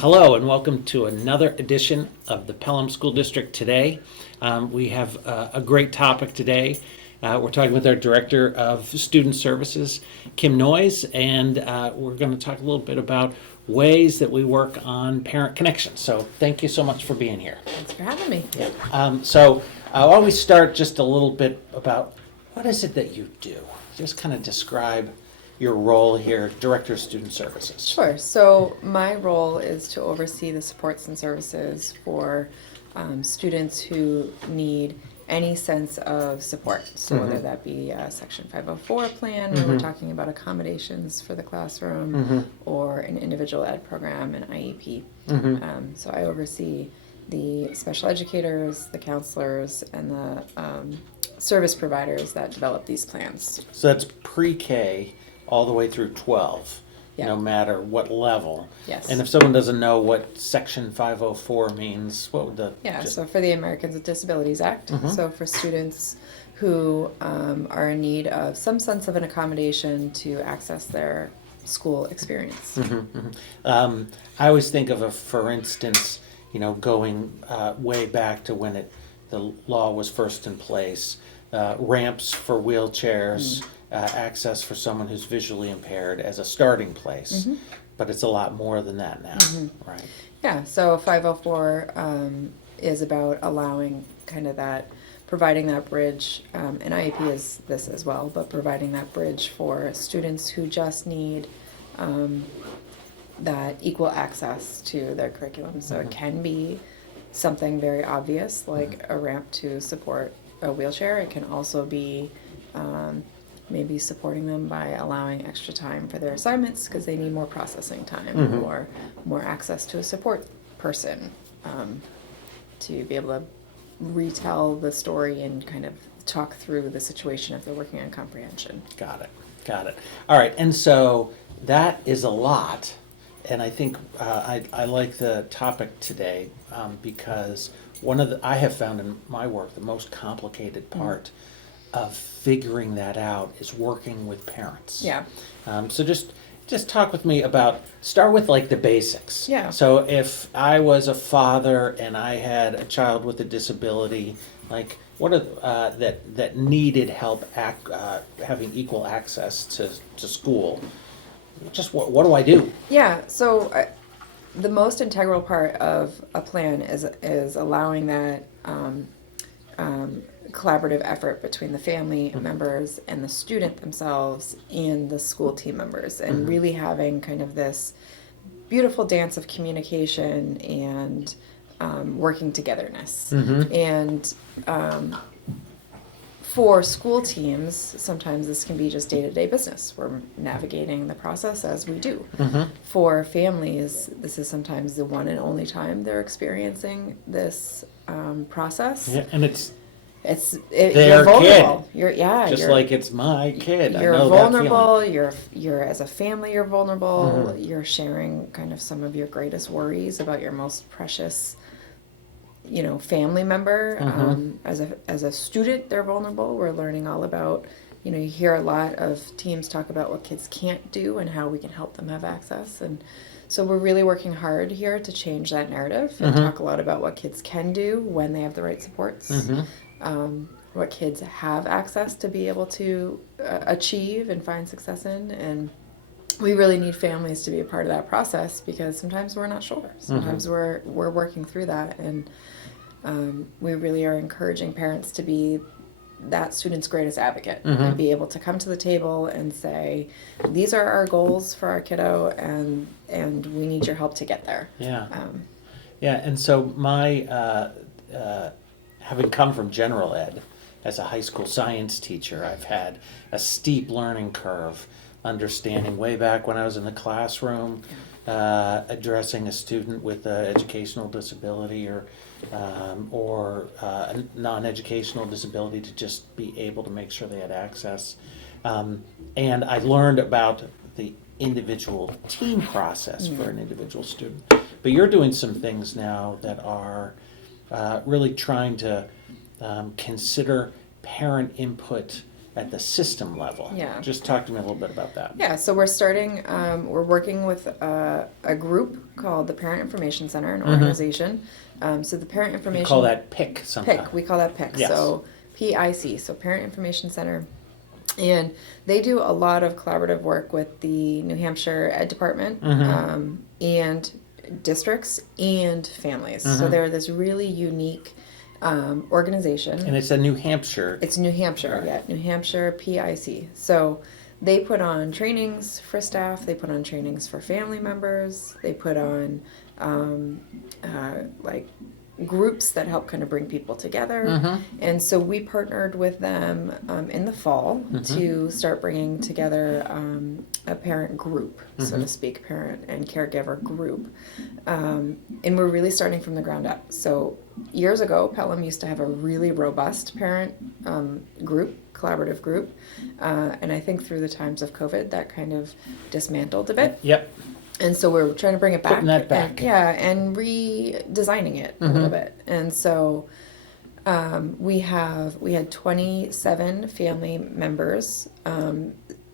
Hello and welcome to another edition of the Pelham School District Today. We have a great topic today. We're talking with our Director of Student Services, Kim Noyes, and we're going to talk a little bit about ways that we work on parent connections. So thank you so much for being here. Thanks for having me. So I'll always start just a little bit about what is it that you do? Just kind of describe your role here, Director of Student Services. Sure. So my role is to oversee the supports and services for students who need any sense of support. So whether that be a Section 504 plan, where we're talking about accommodations for the classroom, or an individual ed program, an IEP. So I oversee the special educators, the counselors, and the service providers that develop these plans. So that's pre-K all the way through 12, Yeah. no matter what level. Yes. And if someone doesn't know what Section 504 means, what would the... Yeah, so for the Americans with Disabilities Act, so for students who are in need of some sense of an accommodation to access their school experience. I always think of for instance, going way back to when the law was first in place, ramps for wheelchairs, access for someone who's visually impaired as a starting place. But it's a lot more than that now, right? Yeah, so 504 is about allowing kind of that, providing that bridge, and IEP is this as well, but providing that bridge for students who just need that equal access to their curriculum. So it can be something very obvious, like a ramp to support a wheelchair. It can also be maybe supporting them by allowing extra time for their assignments because they need more processing time or more access to a support person to be able to retell the story and kind of talk through the situation if they're working on comprehension. Got it. All right, and so that is a lot, and I think I like the topic today because I have found in my work the most complicated part of figuring that out is working with parents. Yeah. So just talk with me start with like the basics. Yeah. So if I was a father and I had a child with a disability, like what are that needed help having equal access to school, just what do I do? Yeah, so the most integral part of a plan is allowing that collaborative effort between the family members and the student themselves and the school team members, and really having kind of this beautiful dance of communication and working togetherness. And for school teams, sometimes this can be just day-to-day business. We're navigating the process as we do. For families, this is sometimes the one and only time they're experiencing this process. Yeah, and you're vulnerable. Kid. Like it's my kid. You're I know vulnerable. You're as a family, you're vulnerable. You're sharing kind of some of your greatest worries about your most precious, family member. As a student, they're vulnerable. We're learning all about, you hear a lot of teams talk about what kids can't do and how we can help them have access. And so we're really working hard here to change that narrative and talk a lot about what kids can do when they have the right supports. What kids have access to be able to achieve and find success in. And we really need families to be a part of that process because sometimes we're not sure. Sometimes we're working through that. And we really are encouraging parents to be that student's greatest advocate and be able to come to the table and say, these are our goals for our kiddo and we need your help to get there. And so my having come from general ed as a high school science teacher, I've had a steep learning curve understanding way back when I was in the classroom addressing a student with an educational disability or a non-educational disability to just be able to make sure they had access. And I learned about the individual team process for an individual student. But you're doing some things now that are really trying to consider parent input at the system level. Yeah. Just talk to me a little bit about that. Yeah, so we're starting, we're working with a group called the Parent Information Center, an organization. So the Parent Information... We call that PIC sometimes. PIC, we call that PIC. Yes. So PIC, so Parent Information Center. And they do a lot of collaborative work with the New Hampshire Ed Department and districts and families. So they're this really unique organization. And it's a New Hampshire. It's New Hampshire, yeah, New Hampshire PIC. So they put on trainings for staff, they put on trainings for family members, they put on like groups that help kind of bring people together. And so we partnered with them in the fall to start bringing together a parent group, so to speak, parent and caregiver group. And we're really starting from the ground up. So years ago, Pelham used to have a really robust parent group, collaborative group. And I think through the times of COVID, that kind of dismantled a bit. Yep. And so we're trying to bring it back. Putting that back. And redesigning it a little bit. And so we had 27 family members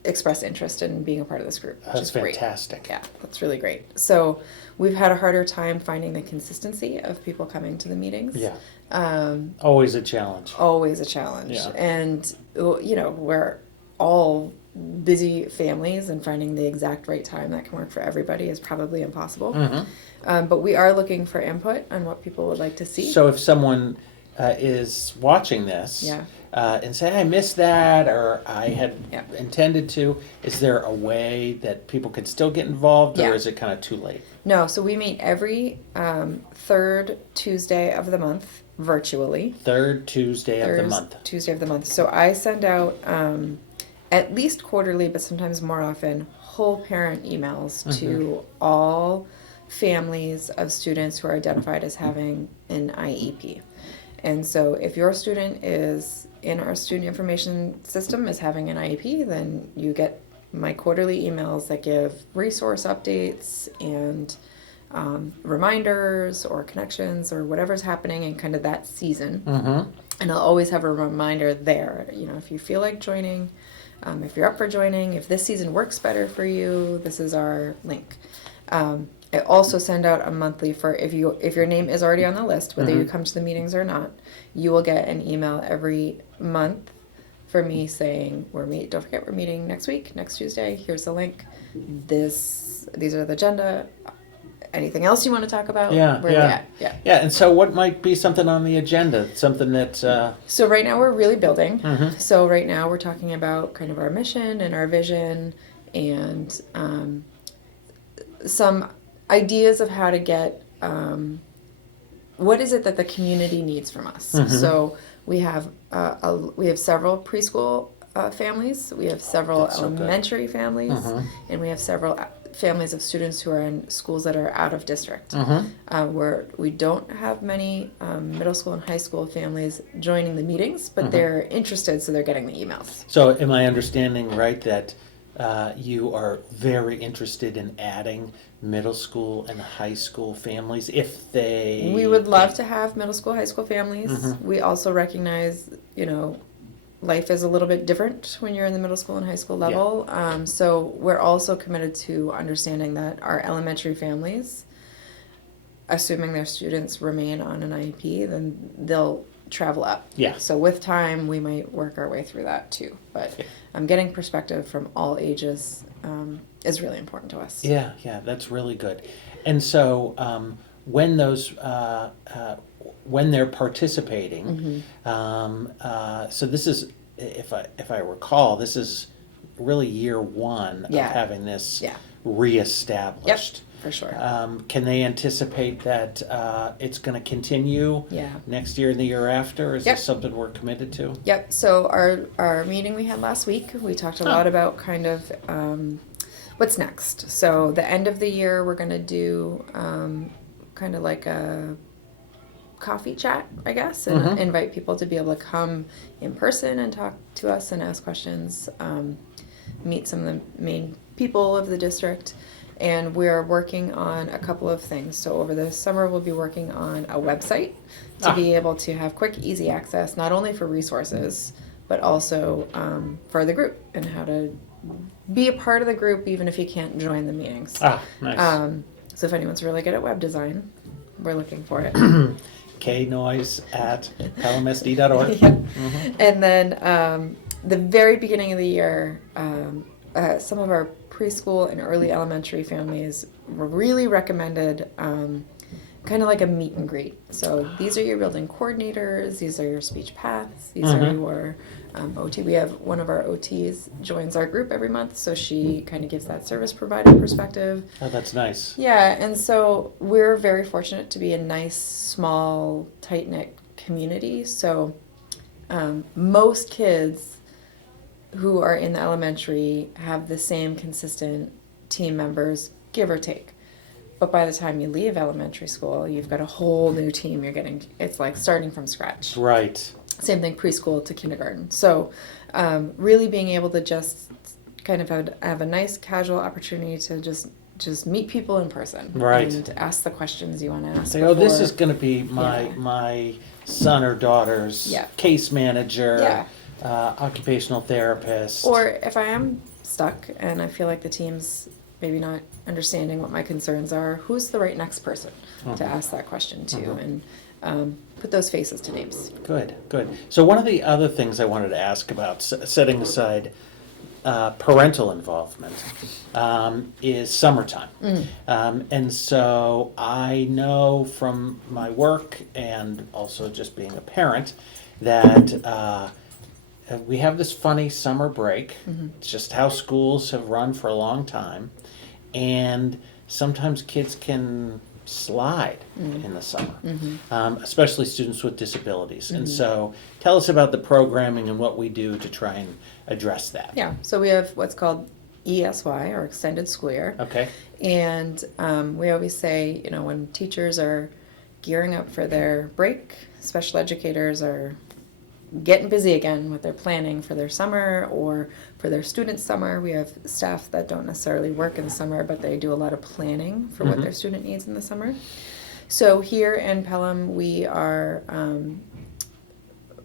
express interest in being a part of this group, which That's is great. fantastic. Yeah, that's really great. So we've had a harder time finding the consistency of people coming to the meetings. Yeah. Always a challenge. Always a challenge. Yeah. And, we're all busy families, and finding the exact right time that can work for everybody is probably impossible. But we are looking for input on what people would like to see. So if someone is watching this and say, I missed that, or I had intended to, is there a way that people could still get involved, or is it kind of too late? No, so we meet every third Tuesday of the month virtually. Third Tuesday of the month. Tuesday of the month. So I send out at least quarterly, but sometimes more often, whole parent emails to all families of students who are identified as having an IEP. And so if your student is in our student information system is having an IEP, then you get my quarterly emails that give resource updates and reminders or connections or whatever's happening in kind of that season. And I'll always have a reminder there. If you feel like joining, if you're up for joining, if this season works better for you, this is our link. I also send out a monthly for if your name is already on the list, whether you come to the meetings or not, you will get an email every month for me saying don't forget we're meeting next week, next Tuesday. Here's the link. These are the agenda. Anything else you want to talk about? Where we at? Yeah. And so what might be something on the agenda? Something that So right now we're really building. So right now we're talking about kind of our mission and our vision and some ideas of how to get what is it that the community needs from us. So we have several preschool families, we have several elementary families, and we have several families of students who are in schools that are out of district, where we don't have many middle school and high school families joining the meetings, but they're interested, so they're getting the emails. So am I understanding right that you are very interested in adding middle school and high school families if they... We would love to have middle school, high school families. We also recognize, life is a little bit different when you're in the middle school and high school level. So we're also committed to understanding that our elementary families, assuming their students remain on an IEP, then they'll travel up. So with time, we might work our way through that too. But getting perspective from all ages is really important to us. Yeah, that's really good. And so when those when they're participating, so this is, if I recall, this is really year one of having this reestablished. For sure. Can they anticipate that it's going to continue next year and the year after? Is this something we're committed to? Yep. So our meeting we had last week, we talked a lot about kind of what's next. So the end of the year, we're going to do kind of like a coffee chat, I guess, and invite people to be able to come in person and talk to us and ask questions, meet some of the main people of the district. And we're working on a couple of things. So over the summer, we'll be working on a website to be able to have quick, easy access, not only for resources, but also for the group and how to be a part of the group even if you can't join the meetings. Nice. So if anyone's really good at web design, we're looking for it. knoyes@pelhamsd.org. Yep. And then the very beginning of the year, some of our preschool and early elementary families were really recommended kind of like a meet and greet. So these are your building coordinators, these are your speech paths, these are your OT. We have one of our OTs joins our group every month, so she kind of gives that service provider perspective. Oh, that's nice. Yeah, and so we're very fortunate to be a nice, small, tight-knit community. So most kids who are in the elementary have the same consistent team members, give or take. But by the time you leave elementary school, you've got a whole new team. It's like starting from scratch. Right. Same thing preschool to kindergarten. So really being able to just kind of have a nice casual opportunity to just meet people in person. Right. And ask the questions you want to ask. Say, oh, this is going to be my son or daughter's case manager, occupational therapist. Or if I am stuck and I feel like the team's maybe not understanding what my concerns are, who's the right next person to ask that question to, and put those faces to names. Good. So one of the other things I wanted to ask about, setting aside parental involvement, is summertime. And so I know from my work and also just being a parent that we have this funny summer break. It's just how schools have run for a long time. And sometimes kids can slide in the summer, especially students with disabilities. And so tell us about the programming and what we do to try and address that. Yeah, so we have what's called ESY, or Extended School Year. Okay. And we always say, when teachers are gearing up for their break, special educators are getting busy again with their planning for their summer or for their students' summer. We have staff that don't necessarily work in the summer, but they do a lot of planning for what their student needs in the summer. So here in Pelham, we are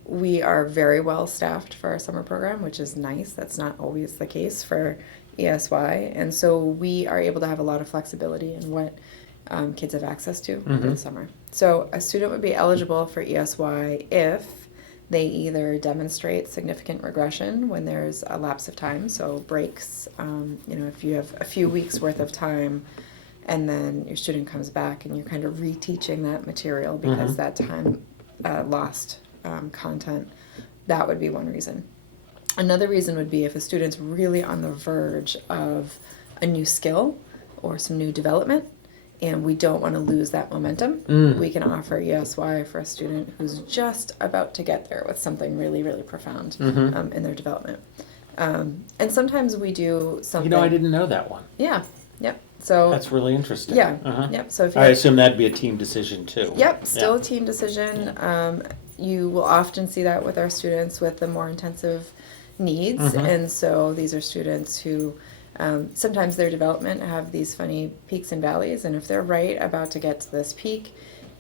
very well staffed for our summer program, which is nice. That's not always the case for ESY. And so we are able to have a lot of flexibility in what kids have access to in the summer. So a student would be eligible for ESY if they either demonstrate significant regression when there's a lapse of time, so breaks, if you have a few weeks worth of time and then your student comes back and you're kind of reteaching that material because that time lost content, that would be one reason. Another reason would be if a student's really on the verge of a new skill or some new development, and we don't want to lose that momentum, we can offer ESY for a student who's just about to get there with something really, really profound in their development. And sometimes we do something... I didn't know that one. Yeah, yep. So that's really interesting. Yeah, yep. So if I assume that'd be a team decision too. Yep, still a team decision. You will often see that with our students with the more intensive needs, and so these are students who... sometimes their development have these funny peaks and valleys, and if they're right about to get to this peak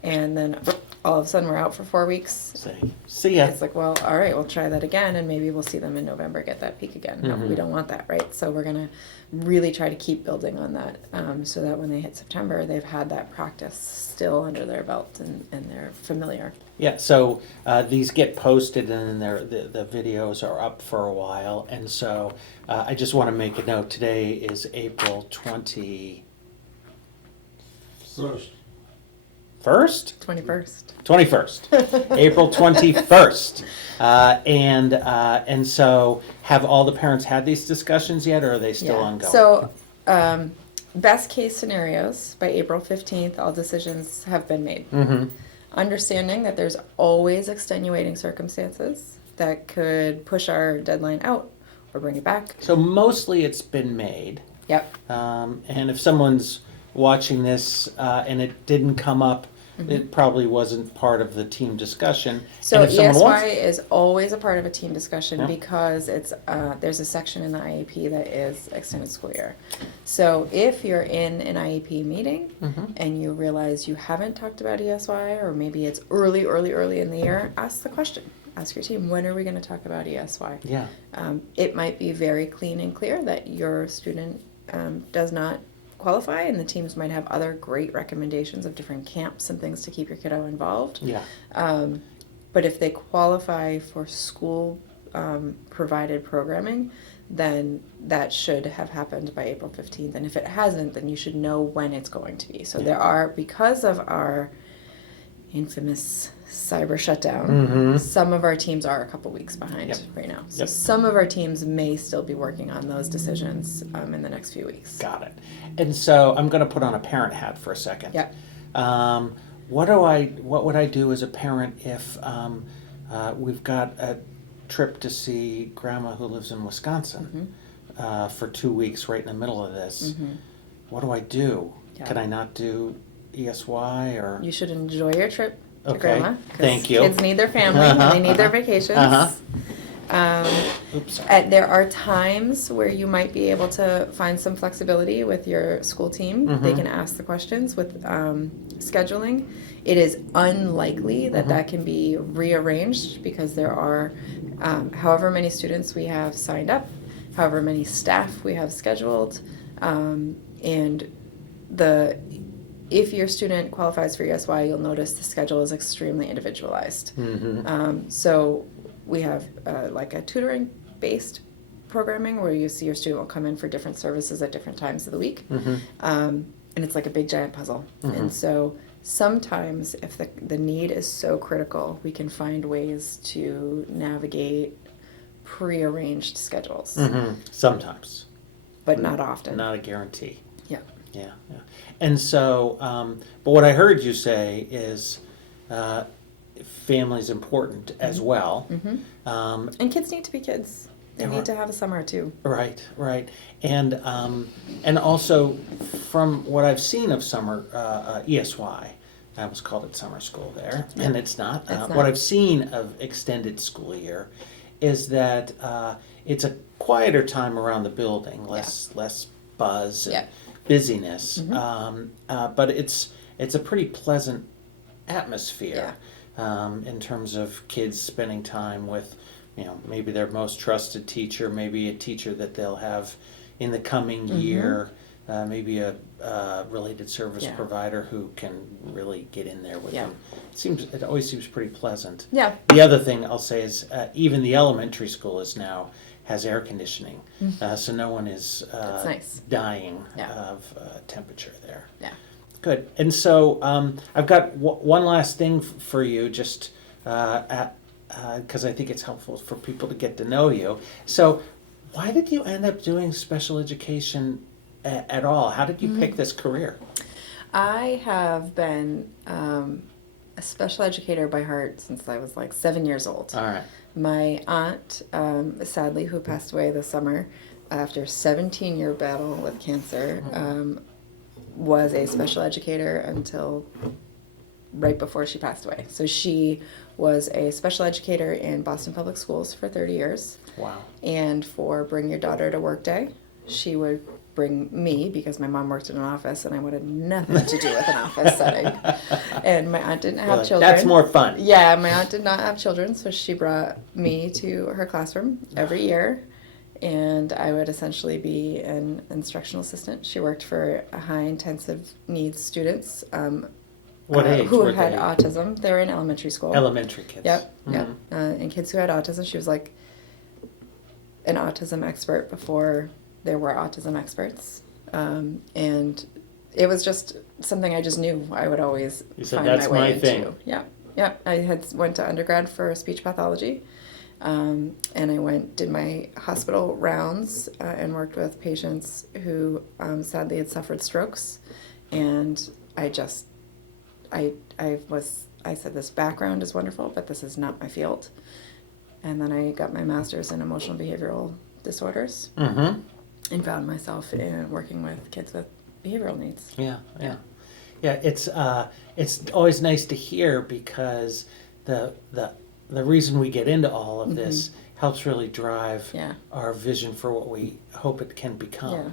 and then all of a sudden we're out for 4 weeks, see ya. It's like, well, all right, we'll try that again, and maybe we'll see them in November get that peak again. No, we don't want that, right? So we're going to really try to keep building on that so that when they hit September, they've had that practice still under their belt and they're familiar. Yeah, so these get posted and then the videos are up for a while. And so I just want to make a note. Today is April 21st? 21st. April 21st. And so have all the parents had these discussions yet, or are they still ongoing? So best case scenarios, by April 15th, all decisions have been made. Understanding that there's always extenuating circumstances that could push our deadline out or bring it back. So mostly it's been made. Yep. And if someone's watching this and it didn't come up, it probably wasn't part of the team discussion. So and if ESY is always a part of a team discussion because it's there's a section in the IEP that is extended school year. So if you're in an IEP meeting and you realize you haven't talked about ESY, or maybe it's early in the year, ask the question. ask your team, when are we going to talk about ESY? Yeah. It might be very clean and clear that your student does not qualify, and the teams might have other great recommendations of different camps and things to keep your kiddo involved. Yeah. But if they qualify for school provided programming, then that should have happened by April 15th. And if it hasn't, then you should know when it's going to be. So there are, because of our infamous cyber shutdown, some of our teams are a couple weeks behind right now. So some of our teams may still be working on those decisions in the next few weeks. Got it. And so I'm going to put on a parent hat for a second. Yeah. What would I do as a parent if we've got a trip to see grandma who lives in Wisconsin for 2 weeks right in the middle of this? What do I do? Yeah. Can I not do ESY or? You should enjoy your trip to Okay. grandma. 'Cause Thank you. Kids need their family and they need their vacations. Oops, sorry. There are times where you might be able to find some flexibility with your school team. They can ask the questions with scheduling. It is unlikely that that can be rearranged because there are however many students we have signed up, however many staff we have scheduled, and if your student qualifies for ESY, you'll notice the schedule is extremely individualized. So we have like a tutoring based programming where you see your student will come in for different services at different times of the week. And it's like a big giant puzzle. And so sometimes if the need is so critical, we can find ways to navigate prearranged schedules, Sometimes. but not often. Not a guarantee. Yeah. Yeah. And so, but what I heard you say is family's important as well. And kids need to be kids. They need to have a summer too. Right, right. And also from what I've seen of summer ESY, I almost called it summer school there, and it's not. It's not. What I've seen of extended school year is that it's a quieter time around the building, less buzz and busyness, but it's a pretty pleasant atmosphere in terms of kids spending time with, maybe their most trusted teacher, maybe a teacher that they'll have in the coming year, maybe a related service provider who can really get in there with them. It always seems pretty pleasant. Yeah. The other thing I'll say is even the elementary school has air conditioning, so no one is That's nice. dying of temperature there. Yeah. Good. And so I've got one last thing for you, just because I think it's helpful for people to get to know you. So why did you end up doing special education at all? How did you pick this career? I have been a special educator by heart since I was like 7 years old. All right. My aunt, sadly, who passed away this summer after a 17-year battle with cancer, was a special educator until right before she passed away. So she was a special educator in Boston Public Schools for 30 years. Wow. And for Bring Your Daughter to Work Day, she would bring me, because my mom worked in an office and I wanted nothing to do with an office setting. And my aunt didn't have children. That's more fun. Yeah, my aunt did not have children, so she brought me to her classroom every year. And I would essentially be an instructional assistant. She worked for high intensive needs students What age who were had they? autism. They were in elementary school. Elementary kids. Yep, yep. And kids who had autism. She was like an autism expert before there were autism experts. And it was just something I just knew I would always find "That's my way my into. thing." Yeah, yeah. I went to undergrad for speech pathology. And I did my hospital rounds and worked with patients who sadly had suffered strokes. And I said, this background is wonderful, but this is not my field. And then I got my master's in emotional behavioral disorders and found myself working with kids with behavioral needs. Yeah. It's always nice to hear, because the reason we get into all of this helps really drive our vision for what we hope it can become. Yeah.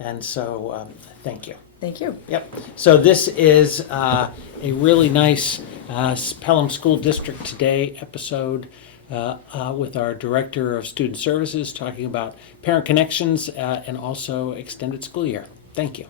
And so, thank you. Thank you. Yep. So this is a really nice Pelham School District Today episode with our Director of Student Services talking about parent connections and also extended school year. Thank you.